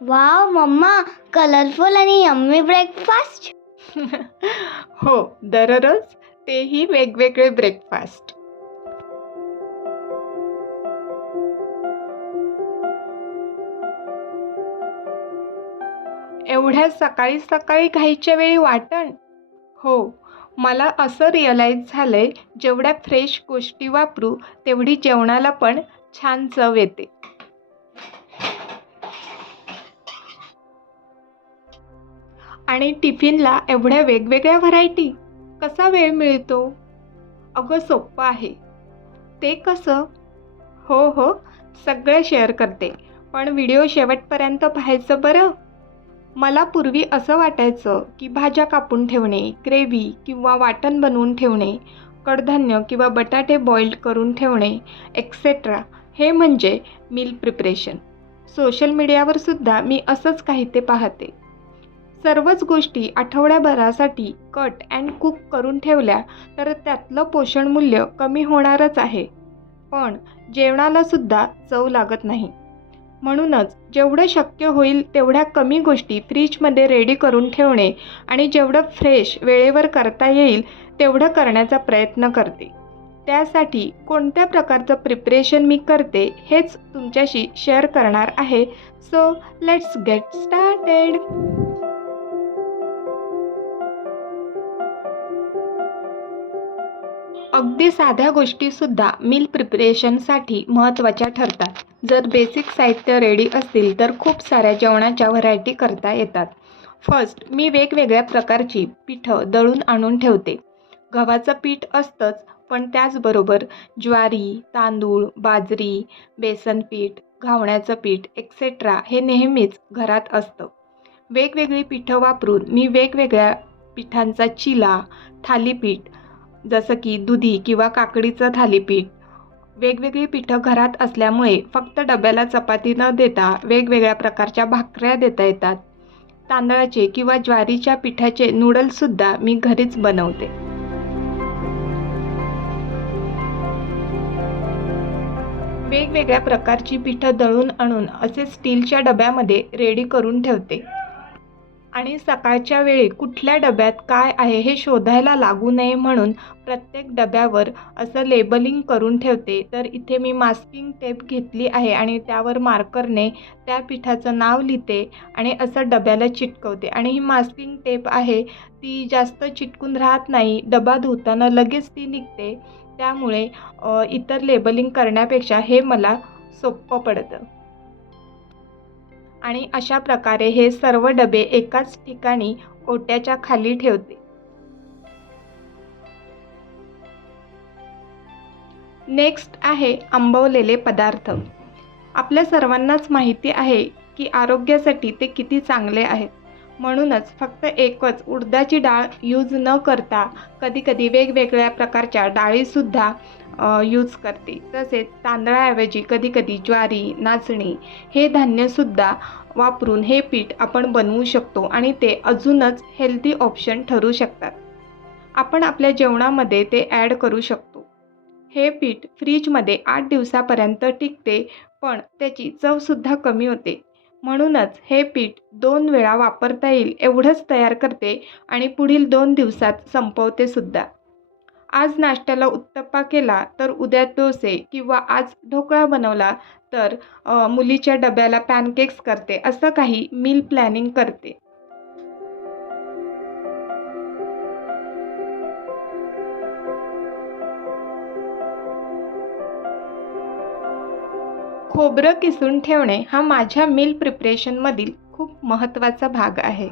Wow mamma, colourful आणि yummy breakfast. हो, दररोज तेही वेगवेगळे ब्रेकफास्ट. एवढ्या सकाळी सकाळी घाईच्या वेळी वाटण? हो, मला असं रिअलाईज झालंय, जेवढ्या फ्रेश गोष्टी वापरू तेवढी जेवणाला पण छान चव येते. आणि टिफिनला एवढ्या वेगवेगळ्या व्हरायटी कसा वेळ मिळतो? अगं सोपं आहे. ते कसं? हो, सगळं शेअर करते, पण व्हिडिओ शेवटपर्यंत पाहायचं बरं. मला पूर्वी असं वाटायचं की भाज्या कापून ठेवणे, ग्रेव्ही किंवा वाटण बनवून ठेवणे, कडधान्य किंवा बटाटे बॉइल्ड करून ठेवणे एक्सेट्रा हे म्हणजे मील प्रिपरेशन. सोशल मीडियावर सुद्धा मी असंच काही ते पाहते. सर्वच गोष्टी आठवड्याभरासाठी कट अँड कुक करून ठेवल्या तर त्यातलं पोषण मूल्य कमी होणारच आहे, पण जेवणाला सुद्धा चव लागत नाही. म्हणूनच जेवढं शक्य होईल तेवढ्या कमी गोष्टी फ्रीजमध्ये रेडी करून ठेवणे आणि जेवढं फ्रेश वेळेवर करता येईल तेवढं करण्याचा प्रयत्न करते. त्यासाठी कोणत्या प्रकारचं प्रिपरेशन मी करते हेच तुमच्याशी शेअर करणार आहे. So let's get started. अगदी साध्या गोष्टीसुद्धा मील प्रिपरेशनसाठी महत्त्वाच्या ठरतात. जर बेसिक साहित्य रेडी असतील तर खूप साऱ्या जेवणाच्या व्हरायटी करता येतात. फर्स्ट, मी वेगवेगळ्या प्रकारची पिठं दळून आणून ठेवते. गव्हाचं पीठ असतंच, पण त्याचबरोबर ज्वारी, तांदूळ, बाजरी, बेसन पीठ, घावण्याचं पीठ एक्सेट्रा हे नेहमीच घरात असतं. वेगवेगळी पिठं वापरून मी वेगवेगळ्या पिठांचा चिला, थालीपीठ जसं की दुधी किंवा काकडीचं थालीपीठ. वेगवेगळी पिठं घरात असल्यामुळे फक्त डब्याला चपाती न देता वेगवेगळ्या प्रकारच्या भाकऱ्या देता येतात. तांदळाचे किंवा ज्वारीच्या पिठाचे नूडल्ससुद्धा मी घरीच बनवते. वेगवेगळ्या प्रकारची पिठं दळून आणून असे स्टीलच्या डब्यामध्ये रेडी करून ठेवते. आणि सकाळच्या वेळी कुठल्या डब्यात काय आहे हे शोधायला लागू नये म्हणून प्रत्येक डब्यावर असं लेबलिंग करून ठेवते. तर इथे मी मास्किंग टेप घेतली आहे आणि त्यावर मार्करने त्या पिठाचं नाव लिहिते आणि असं डब्याला चिटकवते. आणि ही मास्किंग टेप आहे ती जास्त चिटकून राहत नाही, डबा धुताना लगेच ती निघते. त्यामुळे इतर लेबलिंग करण्यापेक्षा हे मला सोपं पडतं. आणि अशा प्रकारे हे सर्व डबे एकाच ठिकाणी ओट्याच्या खाली ठेवते. नेक्स्ट आहे आंबवलेले पदार्थ. आपल्या सर्वांनाच माहिती आहे की आरोग्यासाठी ते किती चांगले आहेत. म्हणूनच फक्त एकच उडदाची डाळ यूज न करता कधीकधी वेगवेगळ्या प्रकारच्या डाळीसुद्धा यूज करते. तसेच तांदळाऐवजी कधीकधी ज्वारी, नाचणी हे धान्यसुद्धा वापरून हे पीठ आपण बनवू शकतो आणि ते अजूनच हेल्दी ऑप्शन ठरू शकतात. आपण आपल्या जेवणामध्ये ते ॲड करू शकतो. हे पीठ फ्रीजमध्ये 8 दिवसापर्यंत टिकते, पण त्याची चवसुद्धा कमी होते. म्हणूनच हे पीठ 2 वेळा वापरता येईल एवढंच तयार करते आणि पुढील 2 दिवसात संपवते सुद्धा. आज नाश्त्याला उत्तप्पा केला तर उद्या डोसे किंवा आज ढोकळा बनवला तर मुलीच्या डब्याला पॅनकेक्स करते. असं काही मील प्लॅनिंग करते. खोबरं किसून ठेवणे हा माझ्या मील प्रिपरेशनमधील खूप महत्त्वाचा भाग आहे.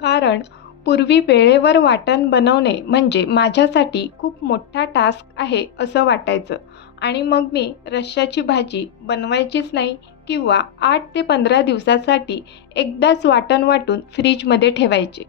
कारण पूर्वी वेळेवर वाटण बनवणे म्हणजे माझ्यासाठी खूप मोठा टास्क आहे असं वाटायचं आणि मग मी रश्श्याची भाजी बनवायचीच नाही किंवा 8 ते 15 दिवसासाठी एकदाच वाटण वाटून फ्रीजमध्ये ठेवायचे.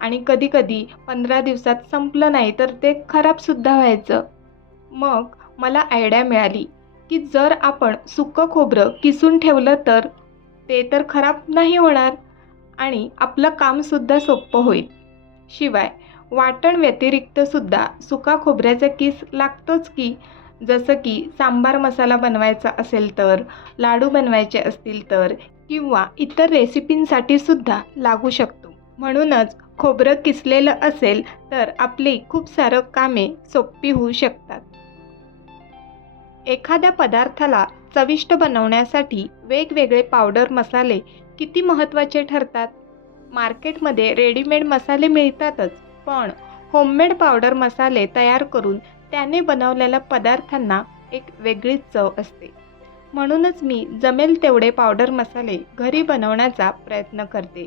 आणि कधीकधी 15 दिवसात संपलं नाही तर ते खराबसुद्धा व्हायचं. मग मला आयडिया मिळाली की जर आपण सुकं खोबरं किसून ठेवलं तर ते तर खराब नाही होणार आणि आपलं कामसुद्धा सोपं होईल. शिवाय वाटण व्यतिरिक्तसुद्धा सुका खोबऱ्याचा किस लागतोच की. जसं की सांबार मसाला बनवायचा असेल तर, लाडू बनवायचे असतील तर किंवा इतर रेसिपींसाठी सुद्धा लागू शकतो. म्हणूनच खोबरं किसलेलं असेल तर आपली खूप सारं कामे सोपी होऊ शकतात. एखाद्या पदार्थाला चविष्ट बनवण्यासाठी वेगवेगळे पावडर मसाले किती महत्त्वाचे ठरतात. मार्केटमध्ये रेडीमेड मसाले मिळतातच, पण होममेड पावडर मसाले तयार करून त्याने बनवलेल्या पदार्थांना एक वेगळीच चव असते. म्हणूनच मी जमेल तेवढे पावडर मसाले घरी बनवण्याचा प्रयत्न करते.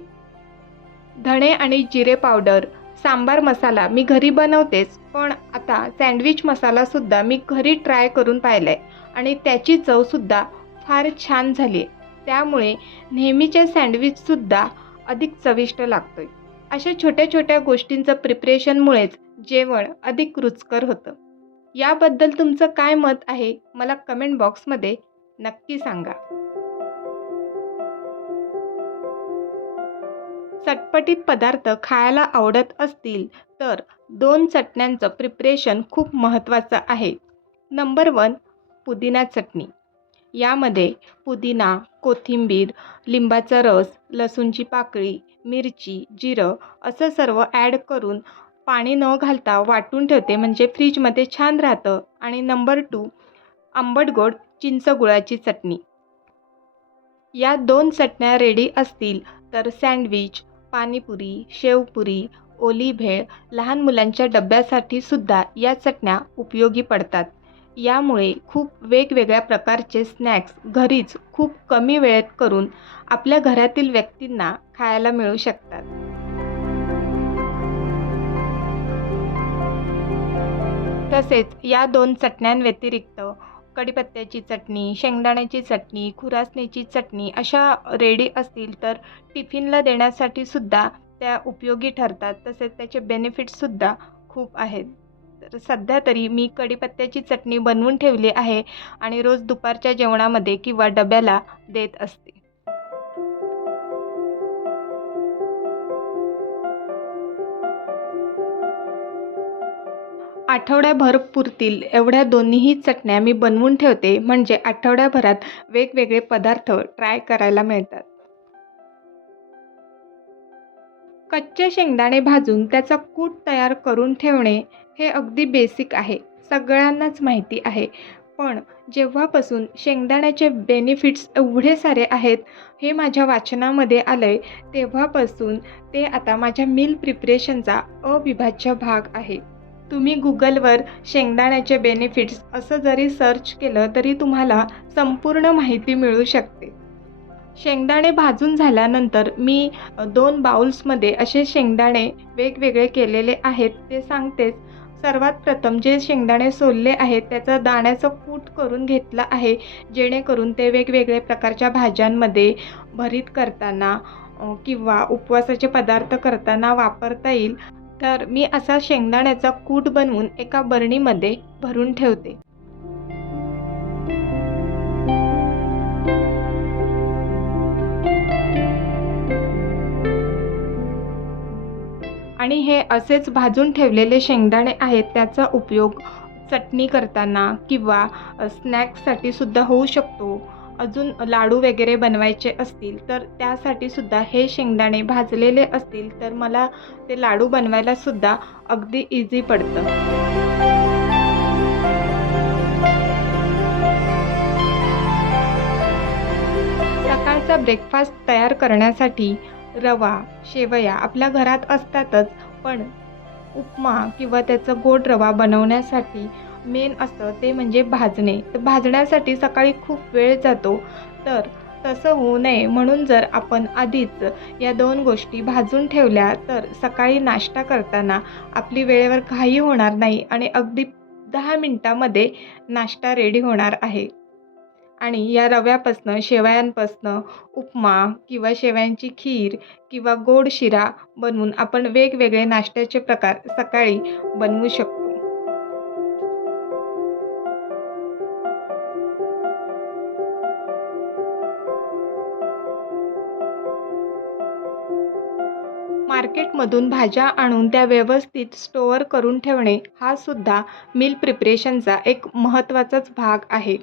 धणे आणि जिरे पावडर, सांबार मसाला मी घरी बनवतेच, पण आता सँडविच मसालासुद्धा मी घरी ट्राय करून पाहिला आहे आणि त्याची चवसुद्धा फार छान झाली आहे. त्यामुळे नेहमीच्या सँडविचसुद्धा अधिक चविष्ट लागतो आहे. अशा छोट्या छोट्या गोष्टींचं प्रिपरेशनमुळेच जेवण अधिक रुचकर होतं. याबद्दल तुमचं काय मत आहे मला कमेंट बॉक्समध्ये नक्की सांगा. चटपटीत पदार्थ खायला आवडत असतील तर 2 चटण्यांचं प्रिपरेशन खूप महत्त्वाचं आहे. नंबर 1, पुदिना चटणी. यामध्ये पुदिना, कोथिंबीर, लिंबाचा रस, लसूणची पाकळी, मिरची, जिरं असं सर्व ॲड करून पाणी न घालता वाटून ठेवते, म्हणजे फ्रीजमध्ये छान राहतं. आणि नंबर 2, आंबट गोड चिंच गुळाची चटणी. या 2 चटण्या रेडी असतील तर सँडविच, पाणीपुरी, शेवपुरी, ओली भेळ, लहान मुलांच्या डब्यासाठी सुद्धा या चटण्या उपयोगी पडतात. यामुळे खूप वेगवेगळ्या प्रकारचे स्नॅक्स घरीच खूप कमी वेळेत करून आपल्या घरातील व्यक्तींना खायला मिळू शकतात. तसेच या 2 चटण्यांव्यतिरिक्त कढीपत्त्याची चटणी, शेंगदाण्याची चटणी, खुरासणीची चटणी अशा रेडी असतील तर टिफिनला देण्यासाठी सुद्धा त्या उपयोगी ठरतात. तसेच त्याचे बेनिफिट्ससुद्धा खूप आहेत. तर सध्या तरी मी कढीपत्त्याची चटणी बनवून ठेवली आहे आणि रोज दुपारच्या जेवणामध्ये किंवा डब्याला देत असते. आठवड्याभर पुरतील एवढ्या दोन्हीही चटण्या मी बनवून ठेवते, म्हणजे आठवड्याभरात वेगवेगळे पदार्थ ट्राय करायला मिळतात. कच्चे शेंगदाणे भाजून त्याचा कूट तयार करून ठेवणे हे अगदी बेसिक आहे, सगळ्यांनाच माहिती आहे. पण जेव्हापासून शेंगदाण्याचे बेनिफिट्स एवढे सारे आहेत हे माझ्या वाचनामध्ये आलं आहे, तेव्हापासून ते आता माझ्या मील प्रिपरेशनचा अविभाज्य भाग आहे. तुम्ही गुगलवर शेंगदाण्याचे बेनिफिट्स असं जरी सर्च केलं तरी तुम्हाला संपूर्ण माहिती मिळू शकते. शेंगदाणे भाजून झाल्यानंतर मी 2 बाउल्समध्ये असे शेंगदाणे वेगवेगळे केलेले आहेत ते सांगतेच. सर्वात प्रथम जे शेंगदाणे सोलले आहेत त्याचं दाण्याचं कूट करून घेतलं आहे, जेणेकरून ते वेगवेगळ्या प्रकारच्या भाज्यांमध्ये भरीत करताना किंवा उपवासाचे पदार्थ करताना वापरता येईल. तर मी असा शेंगदाण्याचा कूट बनवून एका बरणीमध्ये भरून ठेवते. आणि हे असेच भाजून ठेवलेले शेंगदाणे आहेत, त्याचा उपयोग चटणी करताना किंवा स्नॅक्ससाठी सुद्धा होऊ शकतो. अजून लाडू वगैरे बनवायचे असतील तर त्यासाठी सुद्धा हे शेंगदाणे भाजलेले असतील तर मला ते लाडू बनवायला सुद्धा अगदी इझी पडतं. सकाळचा ब्रेकफास्ट तयार करण्यासाठी रवा, शेवया आपल्या घरात असतातच, पण उपमा किंवा त्याचा गोड रवा बनवण्यासाठी मेन असतं ते म्हणजे भाजणे. तर भाजण्यासाठी सकाळी खूप वेळ जातो, तर तसं होऊ नये म्हणून जर आपण आधीच या 2 गोष्टी भाजून ठेवल्या तर सकाळी नाश्ता करताना आपली वेळेवर घाई होणार नाही आणि अगदी 10 मिनिटामध्ये नाश्ता रेडी होणार आहे. आणि या रव्यापासनं, शेवयांपासनं उपमा किंवा शेवयांची खीर किंवा गोड शिरा बनवून आपण वेगवेगळे नाश्त्याचे प्रकार सकाळी बनवू शकतो. मार्केटमधून भाज्या आणून त्या व्यवस्थित स्टोअर करून ठेवणे हा सुद्धा मील प्रिपरेशनचा एक महत्त्वाचाच भाग आहे.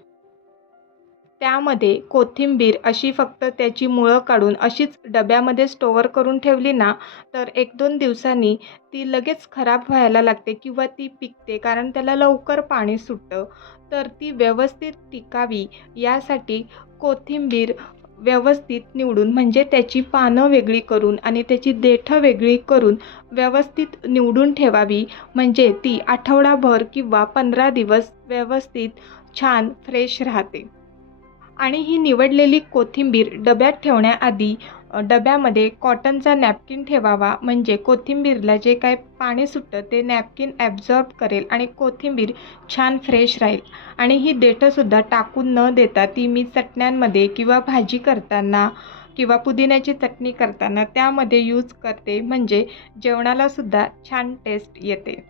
त्यामध्ये कोथिंबीर अशी फक्त त्याची मुळं काढून अशीच डब्यामध्ये स्टोअर करून ठेवली ना, तर 1-2 दिवसांनी ती लगेच खराब व्हायला लागते किंवा ती पिकते, कारण त्याला लवकर पाणी सुटतं. तर ती व्यवस्थित टिकावी यासाठी कोथिंबीर व्यवस्थित निवडून, म्हणजे त्याची पानं वेगळी करून आणि त्याची देठं वेगळी करून व्यवस्थित निवडून ठेवावी. म्हणजे ती आठवडाभर किंवा 15 दिवस व्यवस्थित छान फ्रेश राहते. आणि ही निवडलेली कोथिंबीर डब्यात ठेवण्याआधी डब्यामध्ये कॉटनचा नॅपकिन ठेवावा, म्हणजे कोथिंबीरला जे काय पाणी सुटतं ते नॅपकिन ॲब्झॉर्ब करेल आणि कोथिंबीर छान फ्रेश राहील. आणि ही देठंसुद्धा टाकून न देता ती मी चटण्यांमध्ये किंवा भाजी करताना किंवा पुदिन्याची चटणी करताना त्यामध्ये यूज करते, म्हणजे जेवणालासुद्धा छान टेस्ट येते.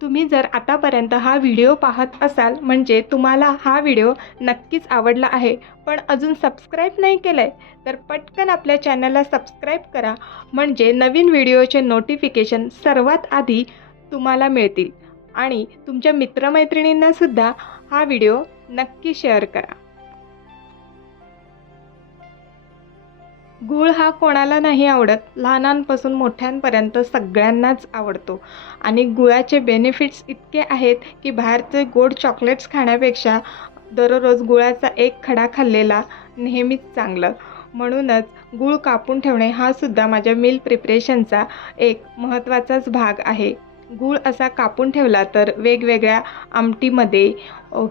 तुम्ही जर आतापर्यंत हा व्हिडिओ पाहत असाल म्हणजे तुम्हाला हा व्हिडिओ नक्कीच आवडला आहे, पण अजून सबस्क्राईब नाही केलं आहे, तर पटकन आपल्या चॅनलला सबस्क्राईब करा, म्हणजे नवीन व्हिडिओचे नोटिफिकेशन सर्वात आधी तुम्हाला मिळतील. आणि तुमच्या मित्रमैत्रिणींनासुद्धा हा व्हिडिओ नक्की शेअर करा. गूळ हा कोणाला नाही आवडत, लहानांपासून मोठ्यांपर्यंत सगळ्यांनाच आवडतो. आणि गुळाचे बेनिफिट्स इतके आहेत की बाहेरचे गोड चॉकलेट्स खाण्यापेक्षा दररोज गुळाचा एक खडा खाल्लेला नेहमीच चांगलं. म्हणूनच गूळ कापून ठेवणे हा सुद्धा माझ्या मील प्रिपरेशनचा एक महत्त्वाचाच भाग आहे. गूळ असा कापून ठेवला तर वेगवेगळ्या आमटीमध्ये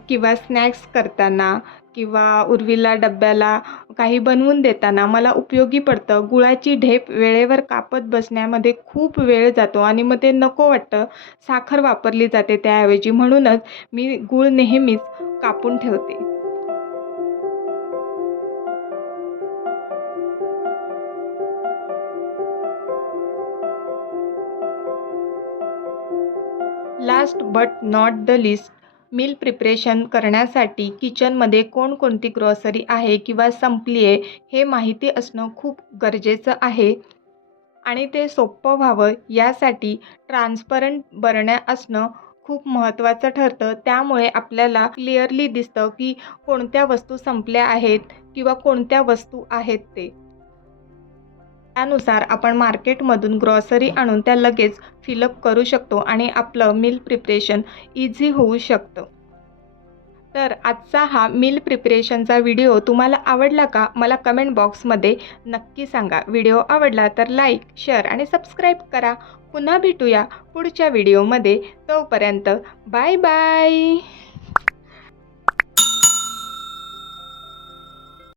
किंवा स्नॅक्स करताना किंवा उर्वीला डब्याला काही बनवून देताना मला उपयोगी पडतं. गुळाची ढेप वेळेवर कापत बसण्यामध्ये खूप वेळ जातो आणि मग ते नको वाटतं. साखर वापरली जाते त्याऐवजी, म्हणूनच मी गूळ नेहमीच कापून ठेवते. Last but not the least, meal preparation करण्यासाठी किचनमध्ये कोणकोणती ग्रॉसरी आहे किंवा संपली आहे हे माहिती असणं खूप गरजेचं आहे. आणि ते सोपं व्हावं यासाठी ट्रान्सपरंट बरण्या असणं खूप महत्त्वाचं ठरतं. त्यामुळे आपल्याला क्लिअरली दिसतं की कोणत्या वस्तू संपल्या आहेत किंवा कोणत्या वस्तू आहेत ते. त्यानुसार आपण मार्केटमधून ग्रॉसरी आणून त्या लगेच फिलअप करू शकतो आणि आपलं मील प्रिपरेशन इझी होऊ शकतं. तर आजचा हा मील प्रिपरेशनचा व्हिडिओ तुम्हाला आवडला का? मला कमेंट बॉक्समध्ये नक्की सांगा. व्हिडिओ आवडला तर लाईक, शेअर आणि सबस्क्राईब करा. पुन्हा भेटूया पुढच्या व्हिडिओमध्ये. तोपर्यंत बाय बाय.